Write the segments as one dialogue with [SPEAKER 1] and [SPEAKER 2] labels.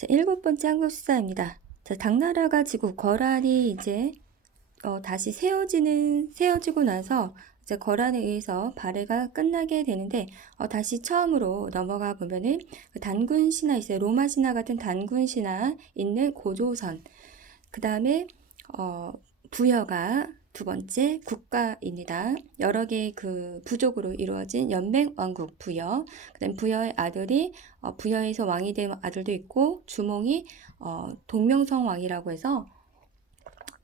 [SPEAKER 1] 자, 일곱 번째 한국 수사입니다. 자, 당나라가 지고 거란이 이제 어, 다시 세워지는 세워지고 나서 이제 거란에 의해서 발해가 끝나게 되는데 어, 다시 처음으로 넘어가 보면은 그 단군 신화 있어요. 로마 신화 같은 단군 신화 있는 고조선. 그 다음에 어, 부여가 두 번째 국가입니다. 여러 개의 그 부족으로 이루어진 연맹 왕국 부여. 그다음 부여의 아들이 어, 부여에서 왕이 된 아들도 있고 주몽이 어, 동명성 왕이라고 해서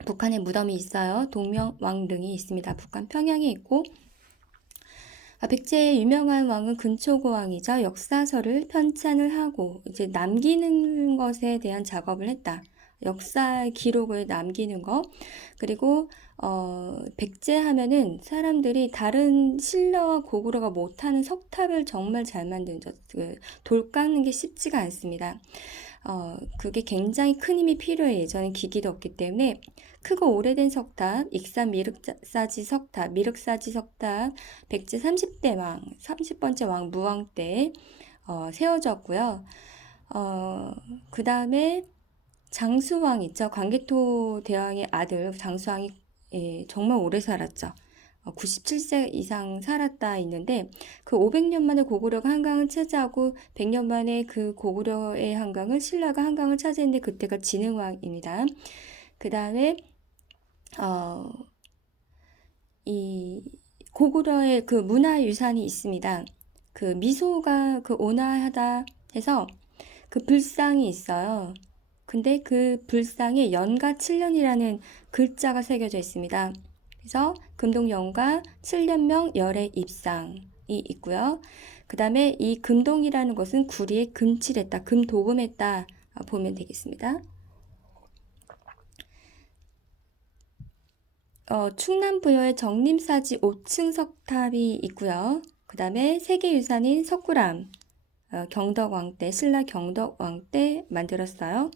[SPEAKER 1] 북한에 무덤이 있어요. 동명 왕릉이 있습니다. 북한 평양에 있고 아, 백제의 유명한 왕은 근초고 왕이자 역사서를 편찬을 하고 이제 남기는 것에 대한 작업을 했다. 역사 기록을 남기는 거 그리고 어, 백제 하면은 사람들이 다른 신라와 고구려가 못하는 석탑을 정말 잘 만든 저, 그, 돌 깎는 게 쉽지가 않습니다. 어, 그게 굉장히 큰 힘이 필요해요. 예전엔 기기도 없기 때문에 크고 오래된 석탑, 익산 미륵사지 석탑, 미륵사지 석탑, 백제 30대 왕, 30번째 왕 무왕 때 어, 세워졌고요. 어, 그 다음에 장수왕 있죠. 광개토 대왕의 아들 장수왕이 예, 정말 오래 살았죠. 어, 97세 이상 살았다 있는데 그 500년 만에 고구려가 한강을 차지하고 100년 만에 그 고구려의 한강을 신라가 한강을 차지했는데 그때가 진흥왕입니다. 그 다음에 어, 이 고구려의 그 문화유산이 있습니다. 그 미소가 그 온화하다 해서 그 불상이 있어요. 근데 그 불상에 연가 7년이라는 글자가 새겨져 있습니다. 그래서 금동연가 7년명 열의 입상이 있고요. 그 다음에 이 금동이라는 것은 구리에 금칠했다, 금도금했다 보면 되겠습니다. 어, 충남부여의 정림사지 5층 석탑이 있고요. 그 다음에 세계유산인 석굴암, 어, 경덕왕 때, 신라 경덕왕 때 만들었어요.